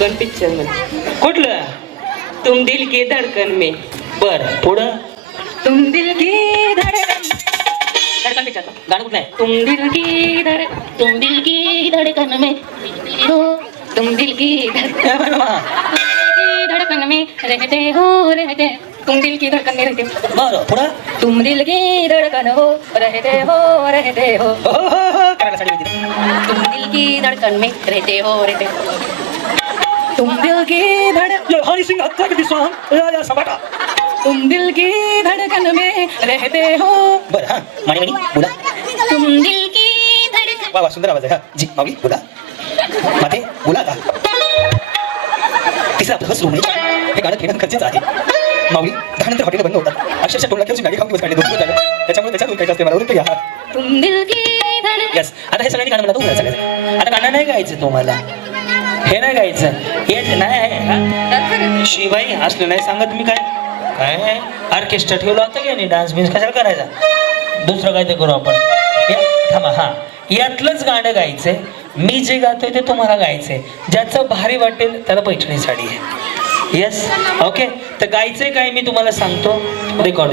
धडकन picture मध्ये. कुठलं? तुम दिल की धडकन में. बर पुढं. तुम दिल की धडकन. धडकन पिक्चर गाणं कुठलं आहे? तुम दिल की धडकन में हो, तुम दिल की धडकन में रहते हो रहते, तुम दिल की धड़कन में रहते हो. बर पुढं. तुम दिल की धड़कन हो रहते हो रहते हो. करायला साडी होती. तुम दिल की धड़कन में रहते हो रहते हो. तुम दिल की धड़कन. हनी सिंग हत्या किती सॉन्ग या सबाटा. तुम दिल की धड़कन में रहते हो. बर हा माणी माणी बोला. तुम दिल की धड़कन. वा वा सुंदर आवाज आहे. हा जी माऊली बोला. माते बोला का. तिसरा बस रूम हे गाणं घेणं गरजेचं आहे. माऊली त्यानंतर हॉटेल बंद होतात. अक्षरशः 2 लाखाची गाडी खाऊन दिवस काढले 2 दिवस झाले. त्याच्यामुळे त्याच्यातून काही असते मला उरतं या. तुम दिल की धड़कन. यस आता हे सगळ्यांनी गाणं म्हणा. तू सगळ्यांनी आता गाणं नाही गायचं तुम्हाला. हे नाही गायचं. हे नाही आहे. शिवाई असलं नाही सांगत मी काय काय ऑर्केस्ट्रा ठेवला होता की नाही. डान्स बिन्स कशाला करायचा. दुसरं काय ते करू आपण. थांबा हा यातलंच गाणं गायचंय. मी जे गातोय ते तुम्हाला गायचंय. ज्याचं भारी वाटेल त्याला पैठणी साडी आहे. येस ओके तर गायचंय काय मी तुम्हाला सांगतो. रेकॉर्ड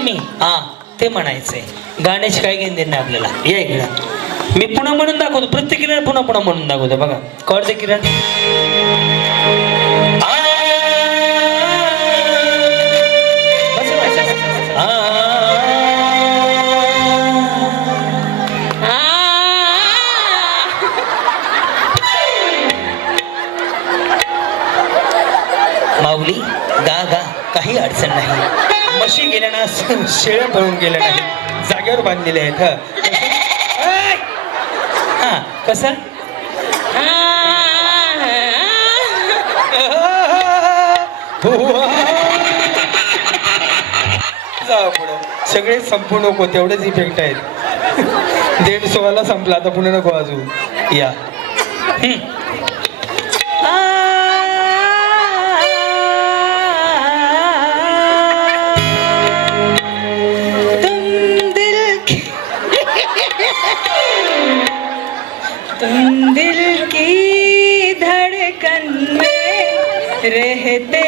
मी हा ते म्हणायचंय. गाण्याची काय घेणं देणं आपल्याला. या इकडं मी पुन्हा म्हणून दाखवतो. प्रत्येकीला पुन्हा पुन्हा म्हणून दाखवतो. बघा कॉर्ड दे किरण. माऊली गा गा काही अडचण नाही. म्हशी गेल्या ना शेळ्या पळून गेल्या नाही. जागेवर बांधलेले आहेत. हा कसं जा पुढं सगळे संपू नको तेवढेच इफेक्ट आहेत. 150 संपला आता पुढे नको वाजू. या तुम दिल की धड़कन में रहते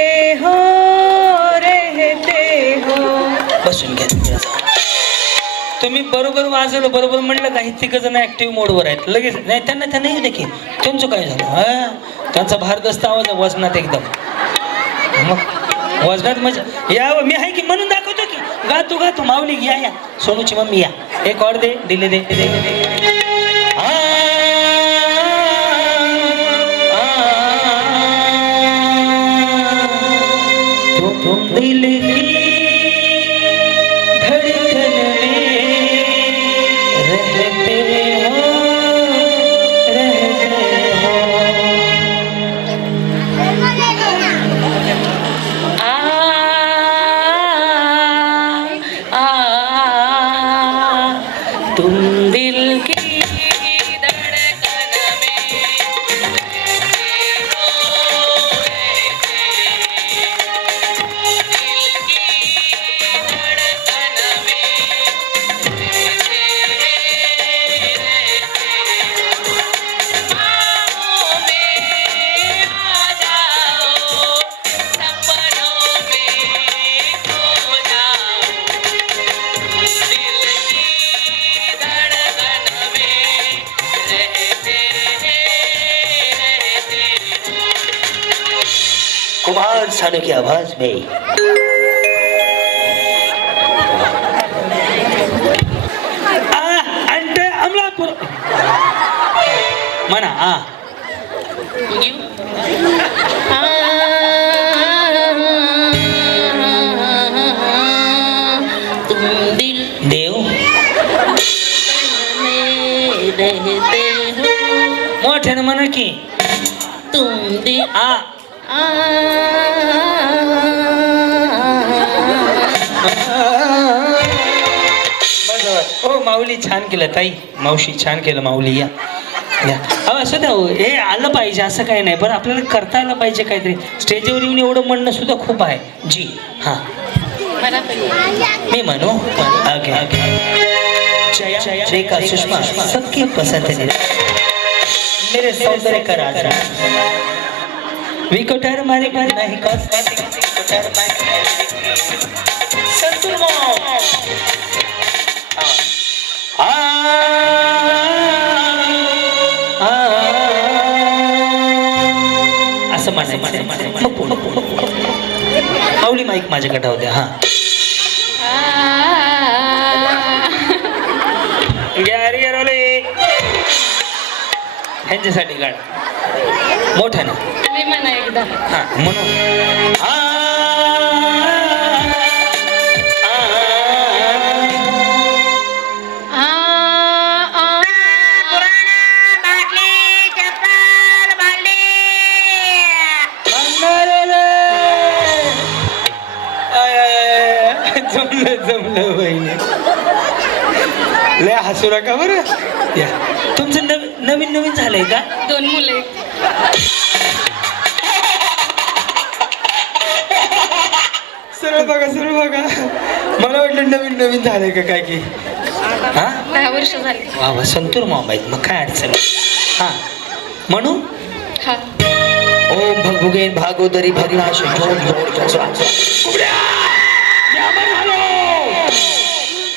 हो रहते हो. बसून घ्या. तुम्ही बरोबर वाजवलं बरोबर म्हणलं काही तिघ जण ऍक्टिव्ह मोडवर आहेत लगेच. नाही त्यांना येऊ दे की. त्यांचं काय झालं हा त्यांचा भारदस्त आवाज आहे वजनात एकदम. मग वजनात मजा या मी आहे की म्हणून दाखवतो की. गा तू माऊली या या सोनूची मम्मी या. एक और दे दिले दे दे दे. तुम दिल की धड़कन में रहते हो तुम दिल की धड़कन में कुमार सानू की आवाज में अंटे अमलापुर म्हणा. हा तुम दिल देव में रहते हो. मोठ्यानं म्हणा की. तुम दिल हा हो माऊली छान केलं ताई. मावशी छान केलं माऊली. या असं द्या हे आलं पाहिजे असं काही नाही पण आपल्याला करता आलं पाहिजे काहीतरी. स्टेजवर येऊन एवढं म्हणणं सुद्धा खूप आहे. जी हां मी म्हणू. ओके ओके जया रेखा सुषमा सबकी पसंद है मेरे सौंदर्य का राजा विकोटर मारे नहीं कस विकोटर मारे संतूर मॉम असं म्हणायचं माऊली माईक माझ्याकडे होत्या हा ह्यांच्यासाठी गाणं मोठं ना मी म्हणा एकदा हा म्हणून जमलं बहिणी लय हसू नका बरं या तुमचं नवीन नवीन झालंय का 2 मुले सरळ बघा मला वाटलं नवीन नवीन झालंय का काय की हा 10 वर्ष झाली वा वा संतूर मॉम आहेत मग काय अडचण हा म्हणू हा ओम भगभुगे भागोदरी भगनाश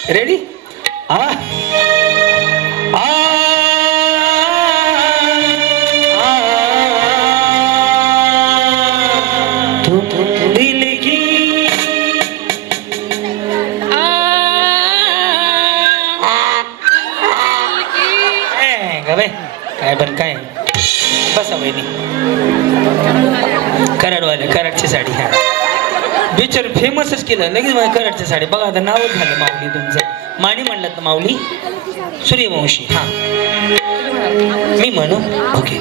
रेडी आ दिल की गवे काय पण काय बसा बहिणी कराडवाले कराडची साडी हा बिचार फेमसच केलं लगेच मला कराडची साडी बघा आता नावच झालं माऊली तुमचं माणी म्हणलं ना माऊली सूर्यवंशी हा मी म्हणू ओके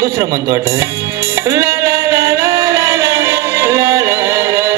दुसरं म्हणतो वाटत ला ला ला ला ला ला ला ला ला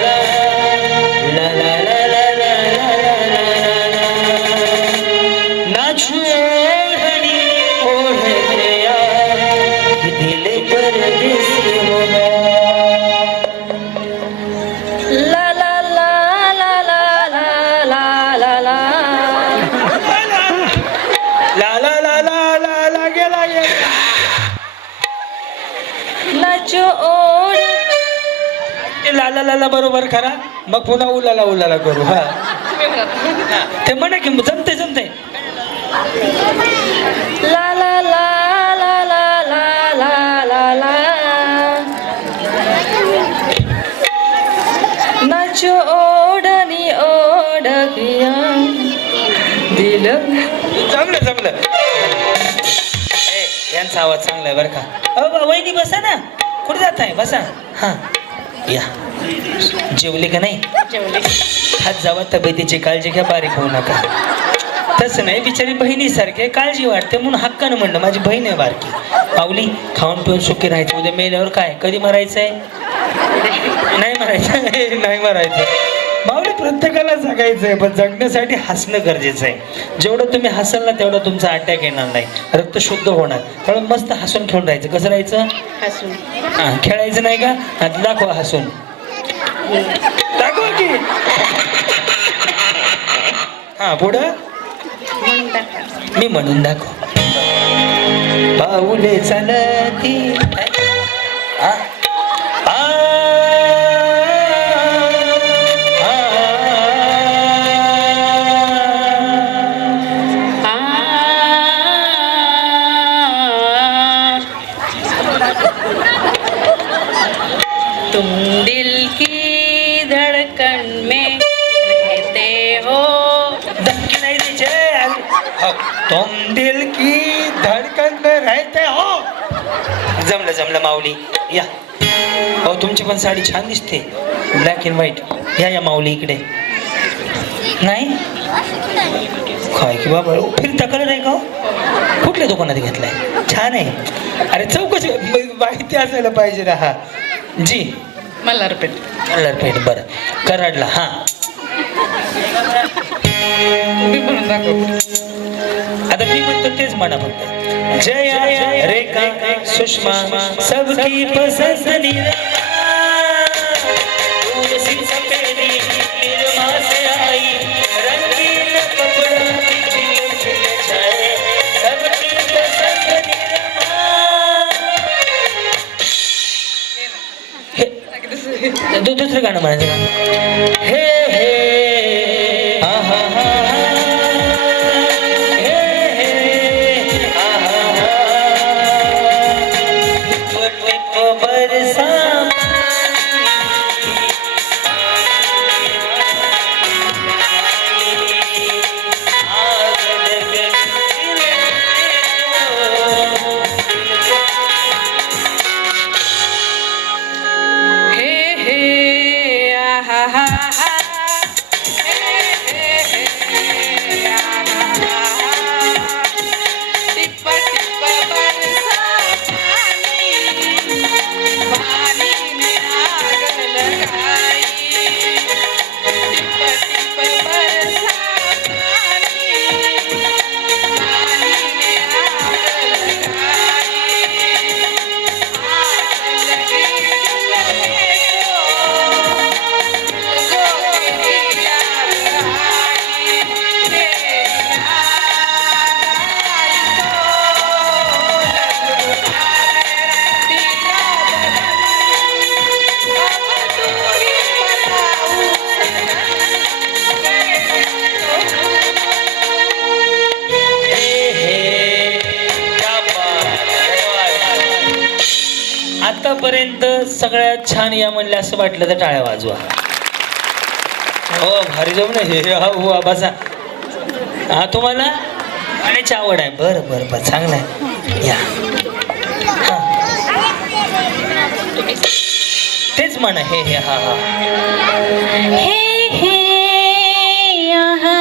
ला लाला लाला बरोबर खरा मग पुन्हा उलाला उलाला करू हा ते म्हणा की जमते ला ला ला ला ला ला ला ला ला नाचो ओढणी ओढकिया दिल जमलं यांचा आवाज चांगला आहे बरं का वहिनी बसा ना कुठे जात आहे बसा हा या जेवले का नाही जेवले हात जावा तब्येतीची काळजी घ्या बारीक होऊ नका तसं नाही बिचारी बहिणीसारखे काळजी वाटते म्हणून हक्कानं म्हणलं माझी बहीण आहे बारकी पावली खाऊन पिऊन सुखी राहायचं उद्या मेल्यावर काय कधी मरायचंय नाही मरायचं माऊली प्रत्येकाला जगायचंय पण जगण्यासाठी हसणं गरजेचं आहे जेवढं तुम्ही हसाल ना तेवढं तुमचा अटॅक येणार नाही रक्त शुद्ध होणार त्यामुळे मस्त हसून खेळून राहायचं कसं राहायचं हसून हा खेळायचं नाही का आता दाखवा हसून दाखवा की हा पुढं मी म्हणून दाखव पाऊले चालती हा तुम दिल की धड़कन में रहते हो धमकी नहीं दीजिए तुम दिल की धड़कन में रहते हो जमलं माऊली या हो तुमची पण साडी छान दिसते ब्लॅक अँड व्हाईट या माऊली इकडे नाही काय की बाबा फिरता कलर आहे का कुठल्या दुकानात घेतलाय छान आहे अरे चौकशी माहिती असायला पाहिजे ना हा जी मल्हारपेठ बरं कराडला हा आता मी म्हणतो तेच म्हणा फक्त जया रेखा सुषमा सबकी पसंद दूध सी सफेदी निरमा से आई रंगीन कपड़ों की खिल खिल छाए सबकी पसंद निरमा। दुसरं गाणं म्हणायचं का? हे हे आहा हा आतापर्यंत सगळ्यात छान या म्हणले असं वाटलं तर टाळ्या वाजवा. हो भारी जाऊ ना हे हो बसा. हा तुम्हाला गाण्याची आवड आहे. बरं बरं बरं चांगलं आहे या. तेच म्हणा हे हे हा हा हे हे आहा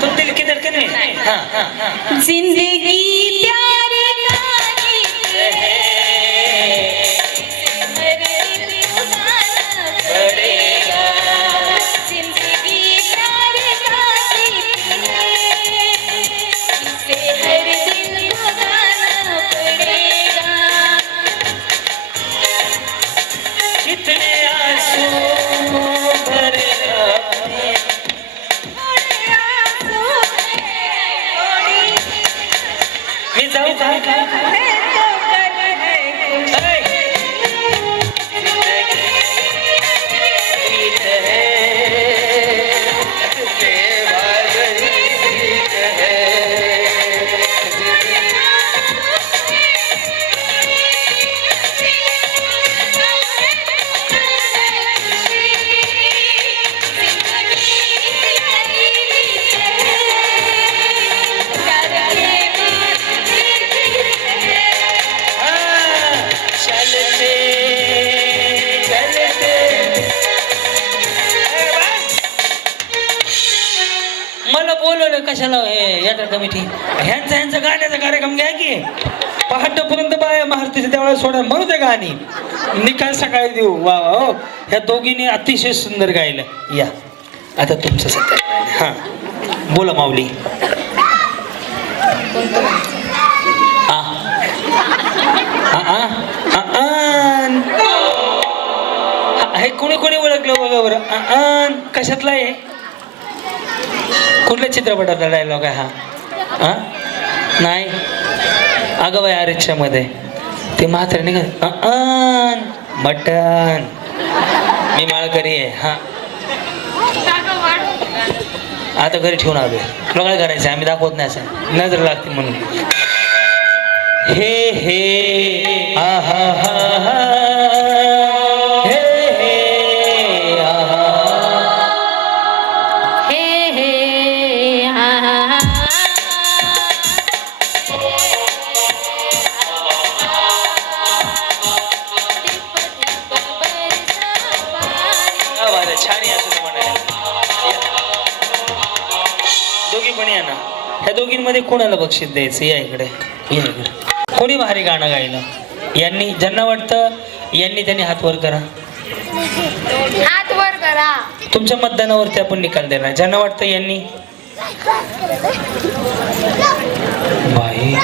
तुम दिल की धड़कन है. हाँ जिंदगी प्यार का गीत है हर दिल उड़ाना पड़ेगा. जिंदगी प्यार का गीत है इसे हर दिल उड़ाना पड़ेगा. कितने आंसू भरे मी जाऊ का? मला बोलवलं कशाला हे यात्रा कमिटी ह्यांचा गाण्याचा कार्यक्रम घ्या की पहाटेपर्यंत बाया महारतीच्या त्यावेळेला सोडा म्हणू द्या गाणी निकाल सकाळी देऊ. वा वा हो ह्या दोघींनी अतिशय सुंदर गायलं. या आता तुमचं सत्कार. हां बोला माऊली. हे कोणी कोणी ओळखलं बघा बरं. कशातला आहे कुठल्या चित्रपटातला डायलॉग आहे हा? हा नाही अगं बाई आरिक्षामध्ये ते म्हातारे निघत मटन मी माळकरी आहे. हा आता घरी ठेवून आलोय. तुला काय करायचं आम्ही दाखवत नाही असं नजर लागते म्हणून. हे हे हा हा हा हा हे हे हा हे हे हा हा हा छान आहे असं म्हणायला. दोघी पण या ना. ह्या दोघींमध्ये कोणाला बक्षीस द्यायचं? या इकडे या इकडे. कोणी भारी गाणं गायलं? यांनी ज्यांना वाटतं यांनी त्यांनी हात वर करा. हात वर करा. तुमच्या मतदानावरती आपण निकाल देणार. ज्यांना वाटतं यांनी बाई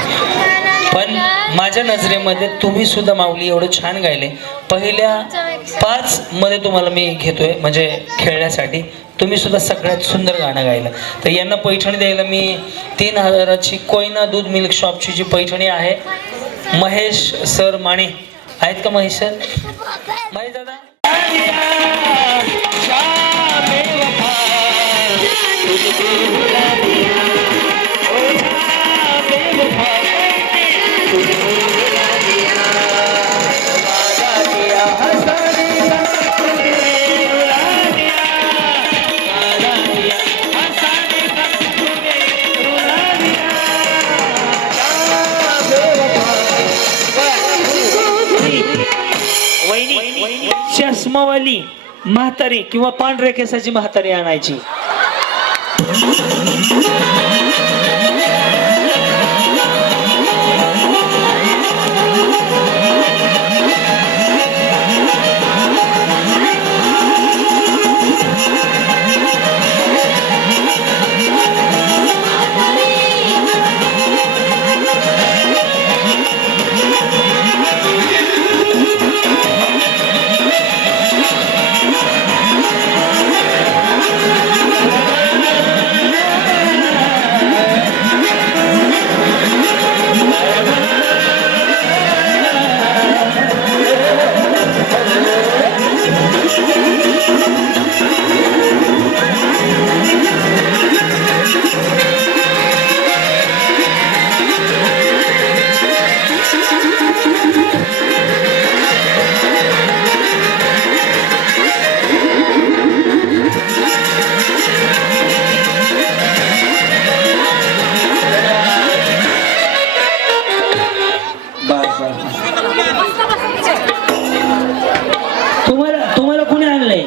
पण माझ्या नजरेमध्ये तुम्ही सुद्धा माऊली एवढं छान गायले. पहिल्या 5 मध्ये तुम्हाला मी घेतोय म्हणजे खेळण्यासाठी. तुम्ही सुद्धा सगळ्यात सुंदर गाणं गायलं. तर यांना पैठणी द्यायला मी 3000ची कोयना दूध मिल्क शॉपची जी पैठणी आहे महेश सर माने आहेत का? महेश सर महेश दादा चष्मावाली म्हातारी किंवा पांढऱ्या केसाची म्हातारी आणायची. तुम्हाला कोणी आणलंय?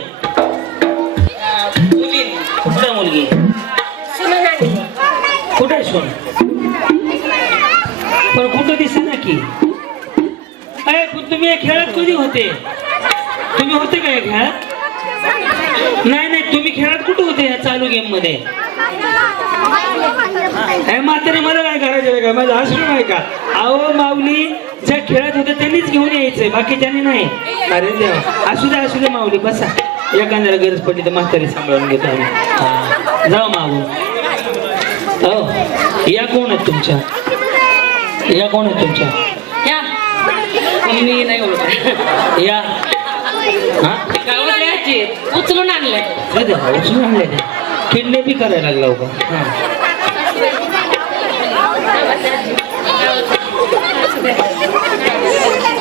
कुठे मुलगी? कुठे सोन? पण कुठं दिसे ना की. अरे पण तुम्ही या खेळात कधी होते? तुम्ही होते का या खेळात? नाही नाही तुम्ही खेळात कुठे होते या चालू गेम मध्ये? म्हातारे मला काय करायचं का? माझा आश्रम आहे का? अहो माऊली ज्या खेळात होत्या त्यांनीच घेऊन यायचंय बाकीच्यांनी नाही. अरे देवा असू दे माऊली बसा. एखाद्याला गरज पडली तर म्हातारी सांभाळून घेतो आम्ही. जाऊ मागून. हो या कोण आहेत तुमच्या? या कोण आहेत तुमच्या? या मी नाही ओळखत. या हा गावातले आजी उचलून आणलंय. उचलून आणले किडनॅप बी करायला लागला का?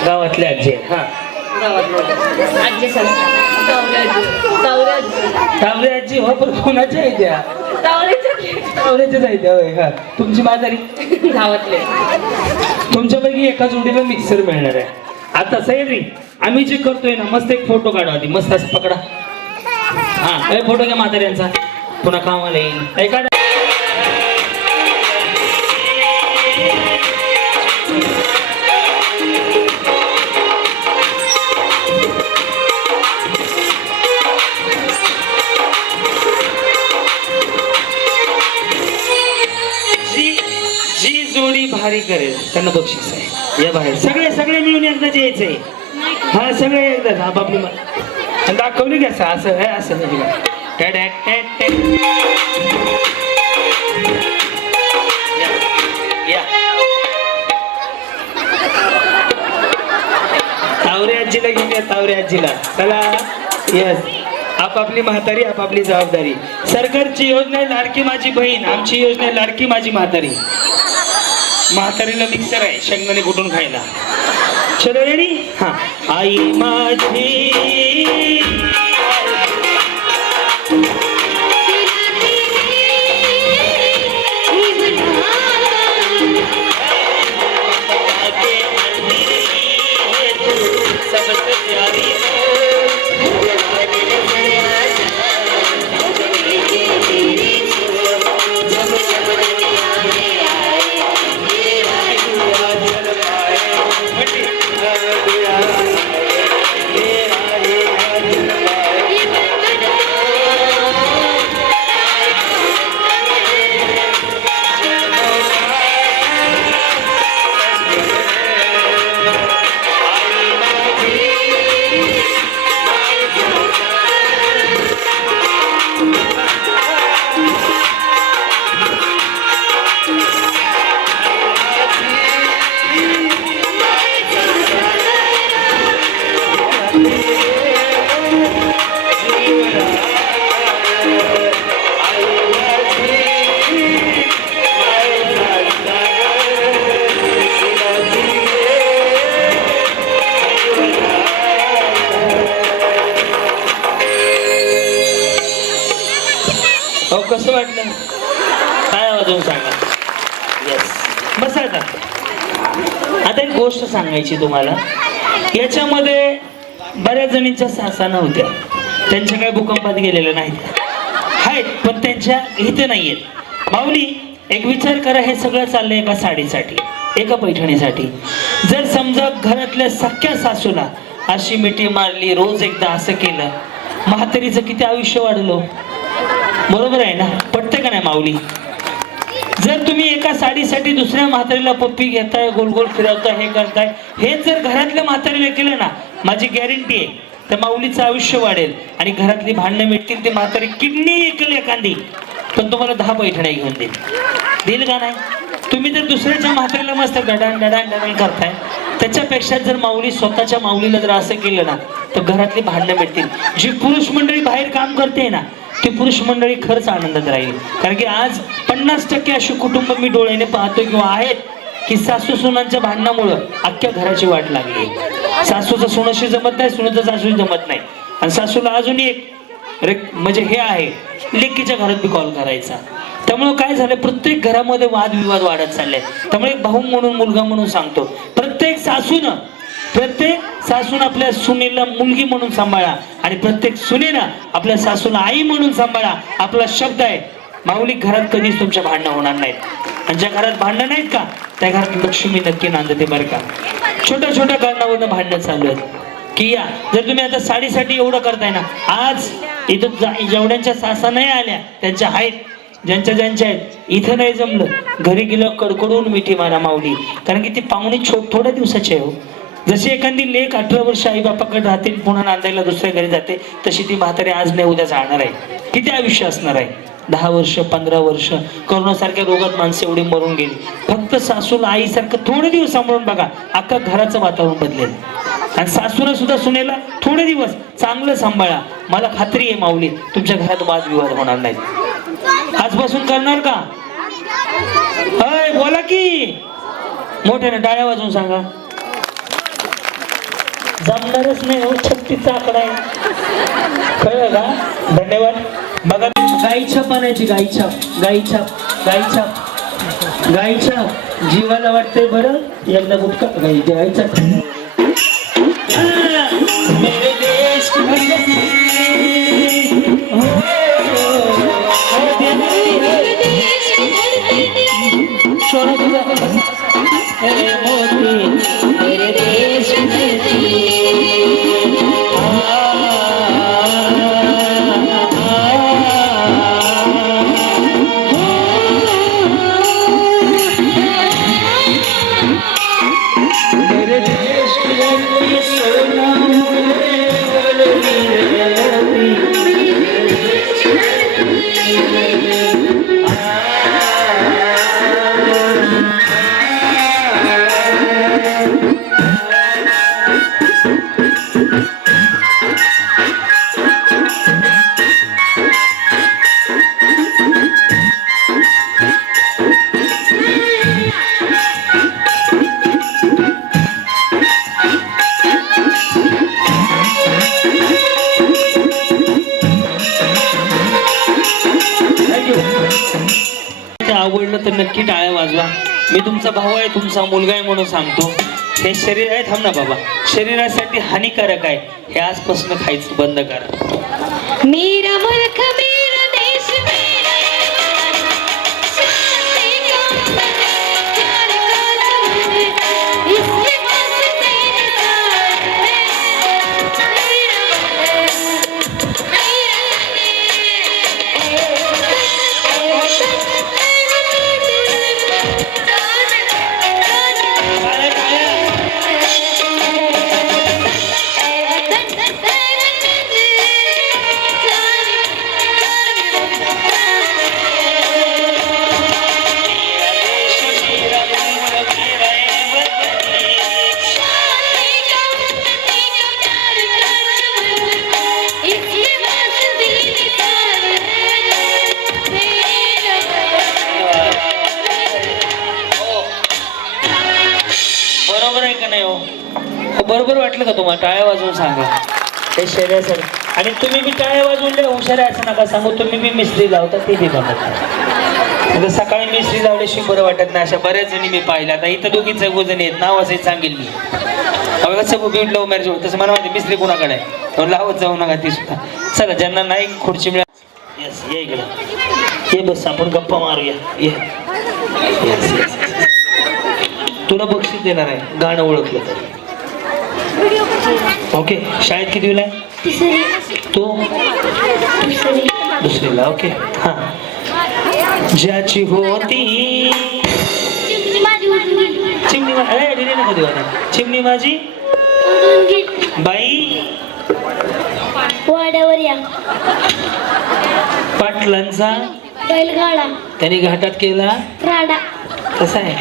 गावातले आजी आहेत. हा आजी तावरे आजी हो पण कोणाच्या आहे त्या? तावऱ्याच्याच आहे त्या होय. हा तुमची म्हातारी गावातले. तुमच्यापैकी एका जोडीला मिक्सर मिळणार आहे. आता सैरी आम्ही जे करतोय ना मस्त एक फोटो काढा आधी मस्त असं पकडा. हा फोटो घ्या म्हाताऱ्यांचा पुन्हा कामाला येईल. काढा. जी जोडी भारी करेल त्यांना बक्षीस आहे. या बाहेर सगळे मिळून एकदाच यायचंय. हा सगळे एकदाच आपापली दाखवली का असं असं नाही. तावरे आजीला घेऊन या, तावरे आजीला. चला. येस, आपापली म्हातारी आपापली जबाबदारी. सरकारची योजना आहे लाडकी माझी बहीण, आमची योजना आहे लाडकी माझी म्हातारी. म्हातारीला मिक्सर आहे शेंगदाणे कुठून खायला. चलो रेडी. हा. आई माझी सबसे प्यारी हो. कसं वाटलं? काय वाजवून सांगा. येस, बस. आता एक गोष्ट सांगायची तुम्हाला. याच्यामध्ये बऱ्याच जणींच्या सासा नव्हत्या, त्यांच्या काय भूकंपात गेलेल्या नाहीत, आहेत पण त्यांच्या इथे नाहीयेत. माऊली, एक विचार करा, हे सगळं चाललंय एका साडीसाठी, एका पैठणीसाठी. जर समजा घरातल्या सख्या सासूला अशी मिठी मारली, रोज एकदा असं केलं, म्हातारीचं किती आयुष्य वाढलं. बरोबर आहे ना? पटतं का नाही माऊली? जर तुम्ही एका साडीसाठी दुसऱ्या म्हातारीला पप्पी घेताय, गोल गोल फिरवताय, हे करताय, हे जर घरातल्या म्हातारीला केलं ना, माझी गॅरंटी आहे तर माऊलीचं आयुष्य वाढेल आणि घरातली भांडणं मिटतील. ती म्हातारी किडनी ऐकल एखादी पण तुम्हाला 10 पैठण्या घेऊन देईल का नाही? तुम्ही जर दुसऱ्याच्या म्हातारीला मस्त डडाण डडाण डडाण करताय, त्याच्यापेक्षा जर माऊली स्वतःच्या माऊलीला जर असं केलं ना, तर घरातली भांडणं मिटतील. जी पुरुष मंडळी बाहेर काम करते ना, ती पुरुष मंडळी खरंच आनंदात राहील. कारण की आज 50% अशी कुटुंब मी डोळ्याने पाहतो किंवा आहेत की सासू सुनांच्या भांडणामुळं अख्ख्या घराची वाट लागली. सासूचं सुनाशी जमत नाही, सुनाचं सासूशी जमत नाही, आणि सासूला अजून एक म्हणजे हे आहे, लेकीच्या घरात बी कॉल करायचा. त्यामुळे काय झालं, प्रत्येक घरामध्ये वादविवाद वाढत चालले. त्यामुळे एक भाऊ म्हणून, मुलगा म्हणून सांगतो, प्रत्येक सासून आपल्या सुनेला मुलगी म्हणून सांभाळा आणि प्रत्येक सुनेनं आपल्या सासूला आई म्हणून सांभाळा. आपला शब्द आहे. माऊली, घरात कधीच तुमच्या भांडणं होणार नाहीत, आणि ज्या घरात भांडणं नाहीत का, त्या घरात लक्ष्मी नक्की नांदते बरं का. छोट्या छोट्या कारणावरनं भांडणं चालू आहेत की या. जर तुम्ही आता साडीसाठी एवढं करताय ना, आज इथं जेवढ्यांच्या सासा नाही आल्या त्यांच्या आहेत, ज्यांच्या आहेत, इथं नाही जमलं, घरी गेलं कडकडून मिठी मारा माऊली. कारण की ती पाहुणी थोड्या दिवसाची आहे हो. जशी एखादी लेक 18 वर्ष आई बापाकडे राहते, पुन्हा नांदायला दुसऱ्या घरी जाते, तशी ती म्हातारी आज नाही उद्या जाणार आहे. किती आयुष्य असणार आहे? 10 वर्ष 15 वर्ष. कोरोनासारख्या रोगात माणसं एवढी मरून गेली. फक्त सासूला आईसारखं थोडे दिवस सांभाळून बघा, अख्खा घराचं वातावरण बदलेल. आणि सासूला सुद्धा सुनेला थोडे दिवस चांगलं सांभाळा. मला खात्री आहे माऊली, तुमच्या घरात वादविवाद होणार नाहीत. आजपासून करणार का? बोला की मोठ्याने टाळ्या वाजवून सांगा. जमणारच नाही हो, 36चा आकडा आहे. कळलं का? धन्यवाद. बघा, गाईच्या पाण्याची गाईच्या जीवाला वाटतंय बरं, एकदा गुटका गाईच्या मेरे देश तर नक्की टाळ्या वाजवा. मी तुमचा भाऊ आहे, तुमचा मुलगा आहे म्हणून सांगतो. हे शरीर आहे, थांब ना बाबा, शरीरासाठी हानिकारक आहे. हे आजपासून खायचं बंद करा. मेरा मुल्क मेरा देश मेरा शांति का प्यार का जमुन इसके वास्ते तेरे साथ बरोबर आहे का नाही हो? बरोबर वाटलं का तुम्हाला? टाळ्या वाजवून सांगा. हे शरीरासाठी. आणि तुम्ही बी टाळ्या वाजवून लय हुशार आहे असं नका सांगू. तुम्ही बी मिस्त्री लावता, ते बी बनवता. सकाळी मिस्त्री लावल्याशिवाय बरं वाटत नाही. अशा बऱ्याच जणी मी पाहिल्या. आता इथं दोघी चौघजणी आहेत, नाव असं सांगेल मी. कसं बीड लव्ह मॅरेज होतं तसं मला माहिती. मिस्त्री कोणाकडे आहे, लावत जाऊ नका ती सुद्धा. चला, ज्यांना नाही खुर्ची मिळाली, येस ये इकडे ये, बस आपण गप्पा मारूया. ये येस येस. तुला बक्षीस देणार आहे गाणं ओळखलं तर. ओके. शाळेत कितवीला आहे? तिसरी. तो दुसरी. दुसरीला. ओके. हा. ज्याची होती चिमणी माझी उडून गेली. चिमणी नको देवा. चिमणी माझी उडून गेली. बाई वाड्यावर या. पाटलांचा बैलगाडा. त्याने घाटात केला राडा. कसा आहे?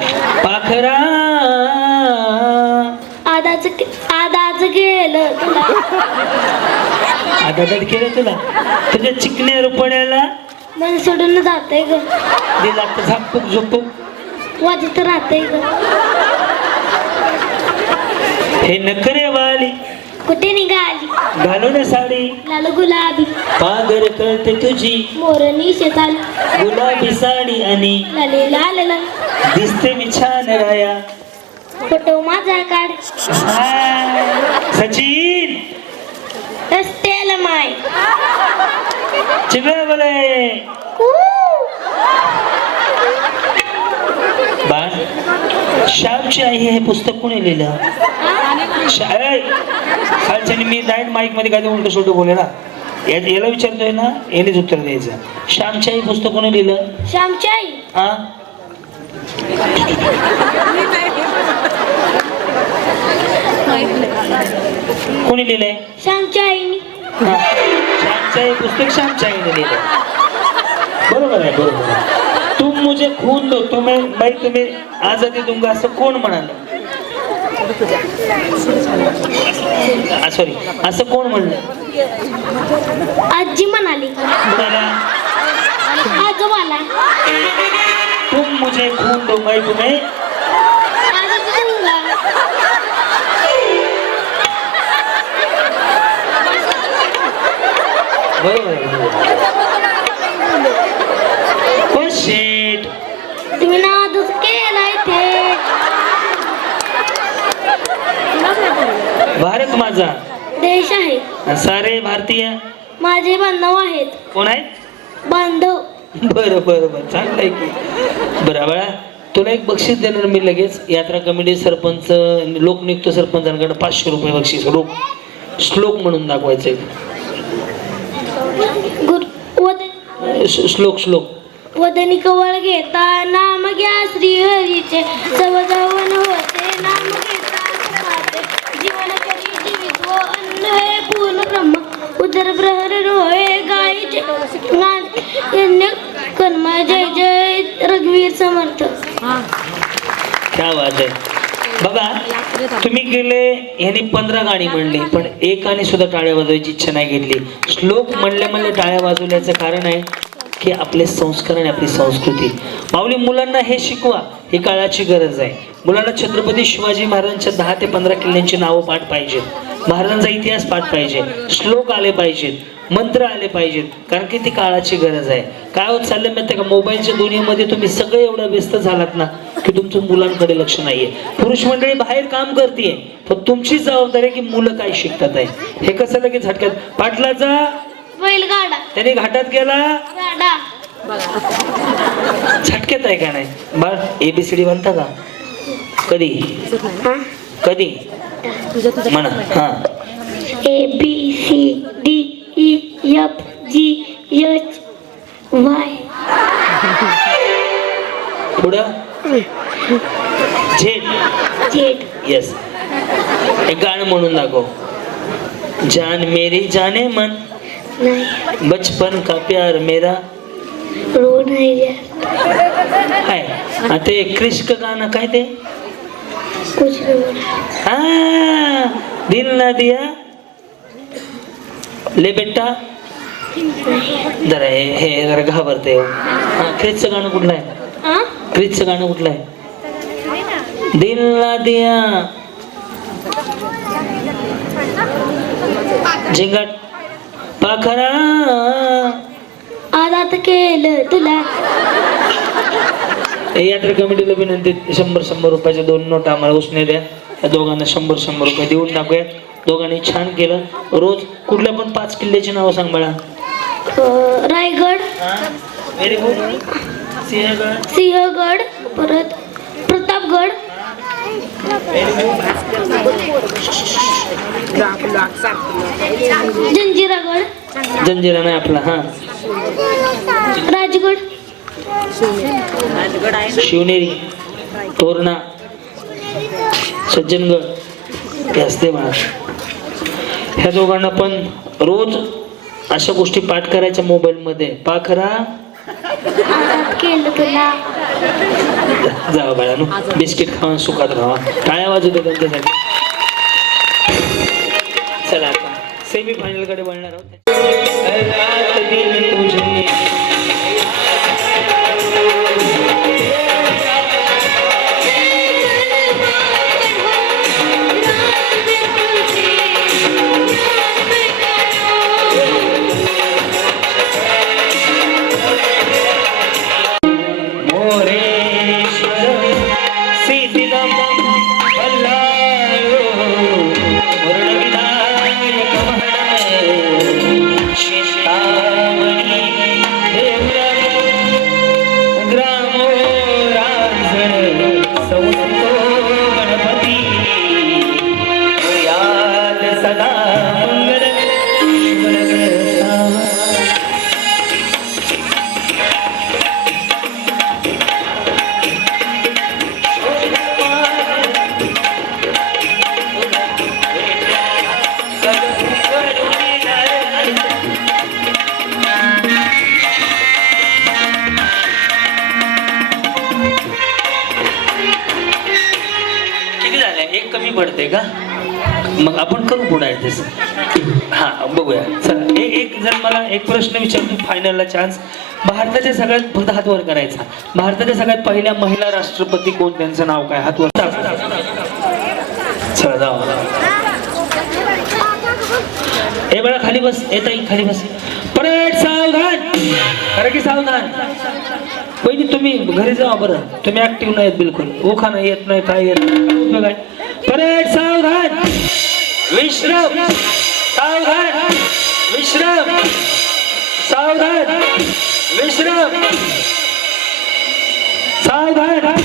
पाखरा आदाच गेलं तुला. आदादात केलं तुला. तुझ्या चिकण्या रुपड्याला मन सोडून जातंय ग. दिला तर झापूक झोपूक वाजत राहतंय ग. हे नखरे वाली कुठे निघाली घालून साडी लाल गुलाबी. पागर कळते तुझी मोरनी शेताल गुलाबी साडी आणि लाले लाल लाल. दिसते मी छान राया. फोटो माझा काढ. सचिन रस्त्याला माय. चिगळ बोले बाळ. श्यामची आई हे पुस्तक कोणी लिहिलं? खालच्याने मी डायरेक्ट माईक मध्ये काय उलट सोडतो बोले ना. याला विचारतोय ना, यानेच उत्तर द्यायचं. श्यामची आई पुस्तक कोणी लिहिलं? श्यामची आई. हा. कोणी लिहिलंय? श्यामची आईनी. श्यामची आई पुस्तक श्यामची आईने लिहिलं. बरोबर आहे, बरोबर आहे. तुम मुझे खून दो तो मैं तुम्हें आजादी दूंगा असं कोण म्हणाल? सॉरी, असं कोण म्हणलं? आजी म्हणाली. आजोबाला. तुम मुझे खून दो मैं तुम्हें आजादी दूंगा. बरोबर आहे. ओ शेट, तुम्ही नादच केलाय ते. भारत माझा देश आहे. सारे भारतीय माझे बांधव आहेत. कोण आहेत? बांधव. बरं बरं बरं, चांगलं आहे की. बरं बाळा, तुला एक बक्षीस देणार मी लगेच. यात्रा कमिटी सरपंच, लोकनियुक्त सरपंचांकडे 500 रुपये बक्षीस. श्लोक म्हणून दाखवायचं. श्लोक. वदनी कवळ घेता नाम घ्या श्री हरीचे. सवजावन होते नाम घेता सुखाते. जीवन करी जीवित व अन्न हे पूर्ण ब्रह्म. उदर प्रहर रोहे गायचे गान यज्ञ कर्म. जय जय रघुवीर समर्थ. क्या बात आहे. बघा, तुम्ही गेले यांनी 15 गाणी म्हणली, पण एकाने सुद्धा टाळ्या वाजवायची इच्छा नाही घेतली. श्लोक म्हणले टाळ्या वाजवण्याचं कारण आहे की आपले संस्कार आणि आपली संस्कृती. माऊली, मुलांना हे शिकवा, ही काळाची गरज आहे. मुलांना छत्रपती शिवाजी महाराजांच्या 10 ते 15 किल्ल्यांची नावं पाठ पाहिजेत. महाराजांचा इतिहास पाठ पाहिजे, श्लोक आले पाहिजेत, मंत्र आले पाहिजेत, कारण की ती काळाची गरज आहे. काय होत चाललंय माहिती का, मोबाईलच्या दुनियेमध्ये तुम्ही सगळे एवढं व्यस्त झालात ना की तुमचं मुलांकडे लक्ष नाहीये. पुरुष मंडळी बाहेर काम करतेय, पण तुमची जबाबदारी आहे की मुलं काय शिकतात आहे. हे कसं लगेच झटक्यात पाटलाचा बैलगाडा त्याने घाटात गेला गाडा झटक्यात आहे का नाही. बाळ ABCD म्हणता का कधी कधी म्हणा. हा ABCDEFGHY पुढं झेड. Z yes. एक गाणं म्हणून दाखव. जान मेरी जाने मन नाही बचपन का प्यार मेरा रो नाही आहे. आणि ते क्रिश का गाणं काय ते, कुछ नहीं हा दिल ना दिया ले बेटा. जरा हे जरा घाबरते. क्रिसचं गाणं कुठलं आहे, हाँ क्रिसचं गाणं कुठलं आहे. दिल ना दिया झिंगाट पाखरा आदात केलं तुला यात्रा कमिटीला विनंती, 100 रुपयाच्या 2 नोट आम्हाला उसने द्या. या दोघांना 100 रुपये देऊन टाकूया. दोघांनी छान केलं. रोज कुठल्या पण 5 किल्ल्याची नावं सांग मला. Raigad very good. सिंहगड, सिंहगड परत प्रतापगड जंजिरागड जंजिरा नाही आपला. हा राजगड शिवनेरी, तोरणा, सज्जनगड हे असते म्हणा. ह्या दोघांना पण रोज अशा गोष्टी पाठ करायच्या मोबाईल मध्ये. पाखरा आदात केलं तुला जावा बाळानो, बिस्किट खाऊन सुखात राहा. टाळ्या वाजवतो त्यांच्यासाठी. चला आता सेमी फायनल कडे वळणार आहोत. रात दिन तुझे पडते का, मग आपण करू पुढे ऍडजस्ट. हा बघूया. चला एक जर मला एक प्रश्न विचारतो, फायनलला चान्स. भारताच्या सगळ्यात फक्त हात वर करायचा. भारताच्या सगळ्यात पहिल्या महिला राष्ट्रपती कोण, त्यांचं नाव काय? हात वर. चला जाऊ. हे बघा खाली बस. येता खाली बस. परेड सावधान. अरे की सावधान. पहिली तुम्ही घरी जावा बरं. तुम्ही ऍक्टिव्ह नाहीत बिलकुल. ओखाना येत नाही, काय येत नाही. परेड सावधान. विश्राम. सावधान. विश्राम. सावधान. विश्राम. सावधान.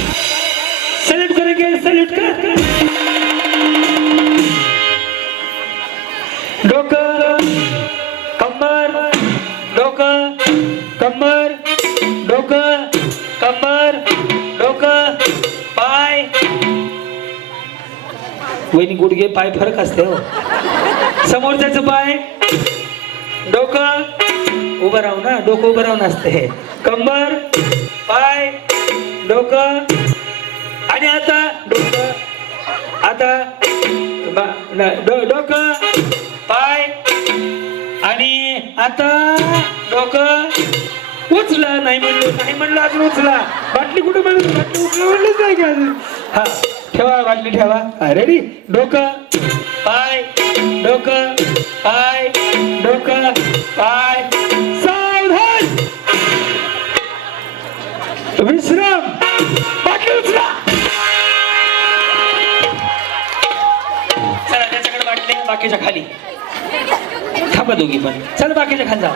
सैल्यूट करेंगे. सैल्यूट कर. डोकं, कंबर, डोकं, कंबर, डोकं, कंबर, डोकं, पाय. वहिनी गुडघे पाय फरक असते हो. समोरच्याचं पाय, डोकं उभं राहून ना, डोकं उभं राहून असते. कंबर, पाय, डोकं. आणि आता डोकं, आता डोकं, पाय, आणि आता डोकं. उचला. नाही म्हणलं अजून उचला. बाटली कुठे म्हणलं? बाटली उचललीच नाही का अजून? हा ठेवा बाटली ठेवा. रेडी. डोकं, पाय डोकं पाय डोकं पाय सावधान विश्राम बाटली उचला चला त्याच्याकडे बाटली बाकीच्या खाली थांबा दोघी पण चल बाकीच्या खाली जा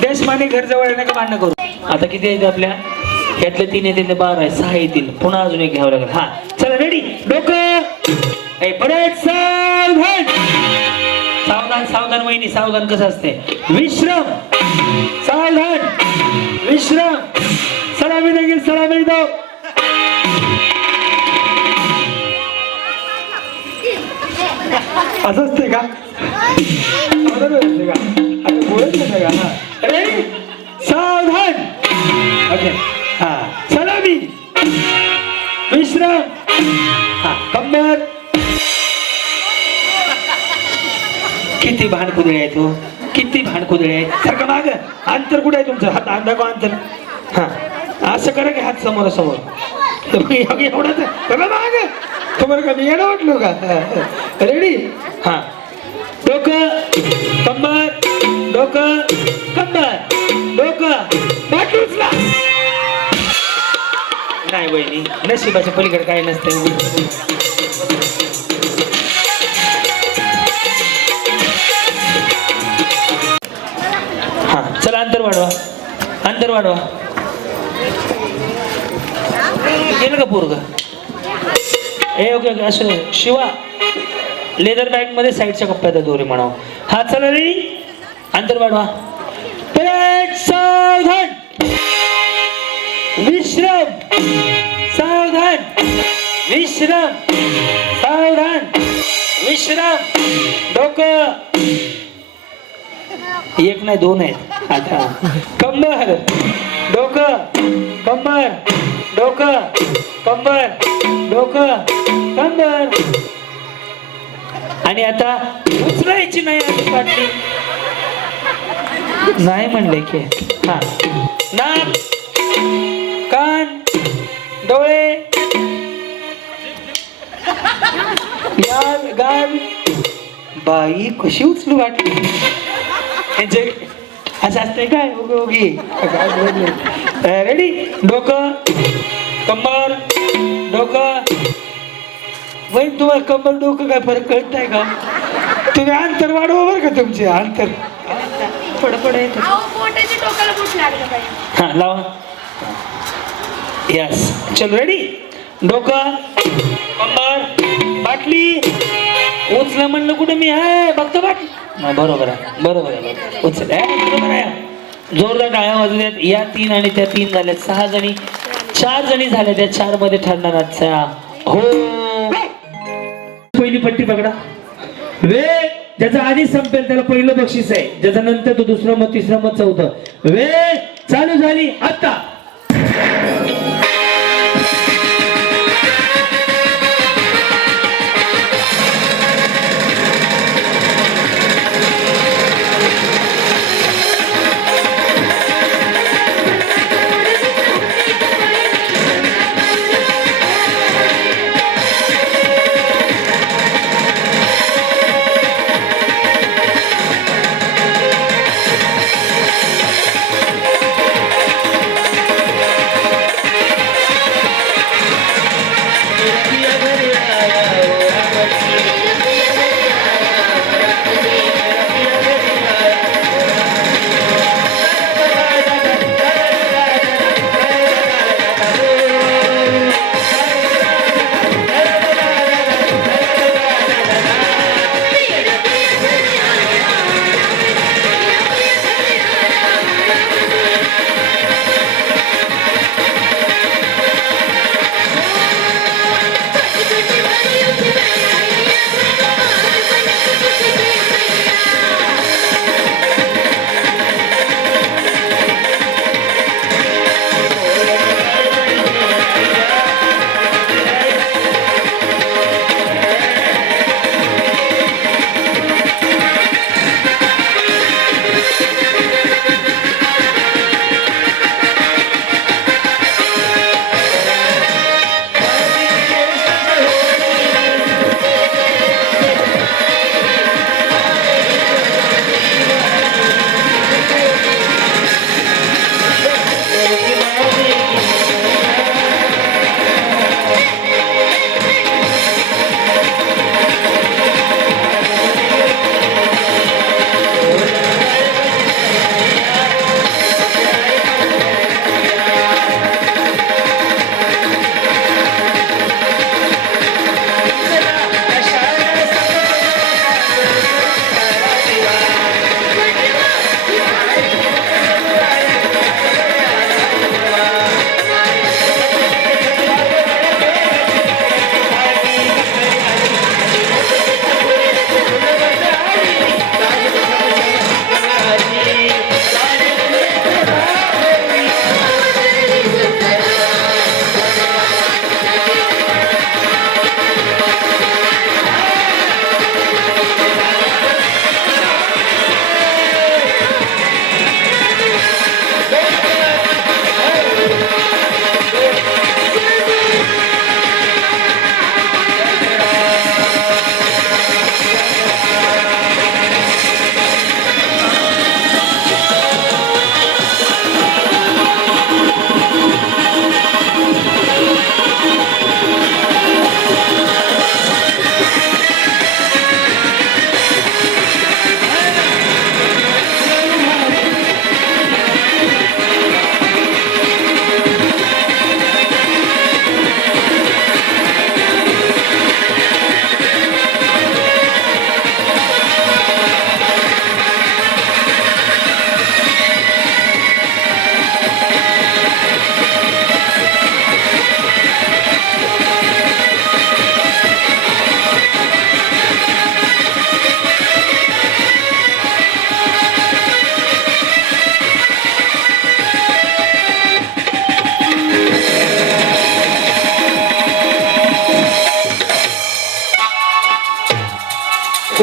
देशमाने घर जवळ येणं का भांडणं करू आता किती आहेत आपल्या यातले 3 येतील 12 आहे 6 येतील पुन्हा अजून एक घ्यावं लागेल हा चला रेडी डोकं परत सावधान सावधान सावधान वहिनी सावधान कसं असते विश्राम सावधान विश्राम सलामी देखील सलामी दो असं असते का बोलत नाही का हा रेडी सावधान ओके हा सलामी विश्राम हा कंबर किती भांडकुदळे आहे तू किती भांडकुदळे आहे सारखं माग अंतर कुठे आहे तुमचं हात अंधा का अंतर हा असं करा की हात समोर समोर एवढंच सगळं माग खबर का मी येणं वाटलो का रेडी हा डोकं कंबर डोकं कंबर डोकं बाटली उचला नाही वहिनी नशिबाच्या पलीकडे काय नसतं हा चला अंतर वाढवा गेलं का पोरग ओके ओके असं शिवा लेदर बॅग मध्ये साईडच्या कप्प्यात दोरी म्हणावं हा चला रे अंतर वाढवा सावधान विश्राम सावधान विश्राम सावधान विश्राम डोकं एक नाही 2 आहेत आता कंबर डोकं कंबर डोकं कंबर डोकं कंबर आणि आता उचलायची नाही आधी बाटली नाही म्हणले की हा नाक कान डोळे गाल बाई कशी उचलू वाटली असं असतंय काय उगी रेडी डोकं कंबर डोकं वही तुम्हाला कंबर डोकं काय फरक कळत नाही का तुम्ही अंतर वाढवा बरं का तुमचे अंतर फडफड हा लावा यस चल रेडी डोकं कंबर बाटली उचला म्हणलं कुठे मी आहे बघतो बाटली बरोबर आहे उचल बरोबर आहे जोरदार टाळ्या वाजल्यात या 3 आणि त्या 3 झाल्यात 6 जणी 4 जणी झाल्या त्या 4 मध्ये ठरणार आजचा हो पहिली पट्टी पकडा वेळ ज्याचा आधी संपेल त्याला पहिलं बक्षीस आहे ज्याचा नंतर तो दुसरं मत तिसरं मत चौथं वेळ चालू झाली आता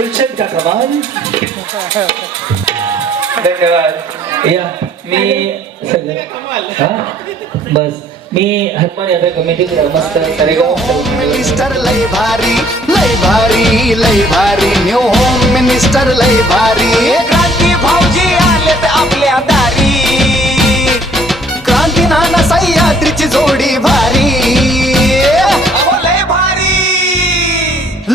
गुलशन का कमाल. धन्यवाद. या मी हा बस मी हनुमान यादव कमिटी मस्त होम मिनिस्टर लय भारी लय भारी लय भारी न्यू होम मिनिस्टर लय भारी क्रांती भाऊजी आलेत आपल्या दारी क्रांती नाना सह्याद्रीची जोडी भारी अहो, लय भारी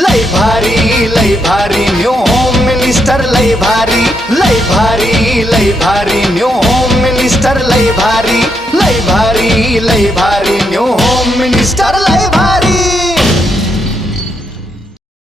लय भारी लय भारी न्यू होम मिनिस्टर लय भारी लय भारी लय भारी न्यू होम मिनिस्टर लय भारी लय भारी लय भारी न्यू होम मिनिस्टर लय भारी.